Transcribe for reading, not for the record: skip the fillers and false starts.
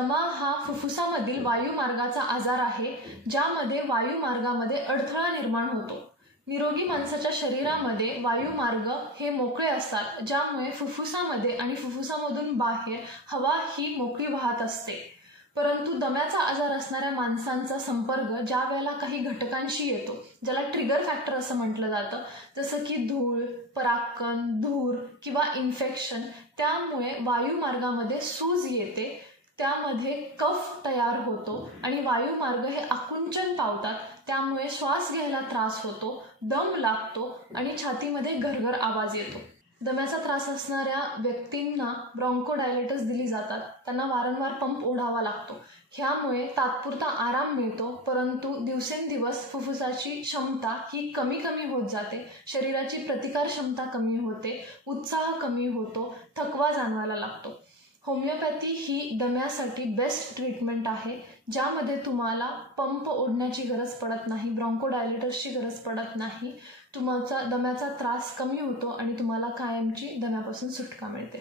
दमा हा फुफ्फुसामधील वायुमार्गाचा आजार आहे, ज्यामध्ये वायुमार्गामध्ये अडथळा निर्माण होतो. निरोगी माणसाच्या शरीरामध्ये वायुमार्ग हे मोकळे असतात, ज्यामुळे फुफ्फुसामध्ये आणि फुफ्फुसामधून बाहेर हवा ही मोकळी वाहत असते. परंतु दम्याचा आजार असणाऱ्या माणसांचा संपर्क ज्या वेळेला काही घटकांशी येतो, ज्याला ट्रिगर फॅक्टर असं म्हटलं जातं, जसं की धूळ, परागकण, धूर किंवा इन्फेक्शन, त्यामुळे वायुमार्गामध्ये सूज येते, त्यामध्ये कफ तयार होतो आणि वायुमार्ग हे आकुंचन पावतात. त्यामुळे श्वास घ्यायला त्रास होतो, दम लागतो आणि छातीमध्ये घरघर आवाज येतो. दम्याचा त्रास असणाऱ्या व्यक्तींना ब्रॉन्कोडायलेटर्स दिली जातात. त्यांना वारंवार पंप ओढावा लागतो. ह्यामुळे तात्पुरता आराम मिळतो, परंतु दिवसेंदिवस फुफ्फुसाची क्षमता ही कमी होत जाते. शरीराची प्रतिकार क्षमता कमी होते, उत्साह कमी होतो, थकवा जाणवायला लागतो. होमिओपॅथी ही दम्यासाठी बेस्ट ट्रीटमेंट आहे, ज्यामध्ये तुम्हाला पंप ओढण्याची गरज पडत नाही, ब्रॉन्कोडायलेटर्सची गरज पडत नाही. तुमचा दम्याचा त्रास कमी होतो आणि तुम्हाला कायमची दम्यापासून सुटका मिळते.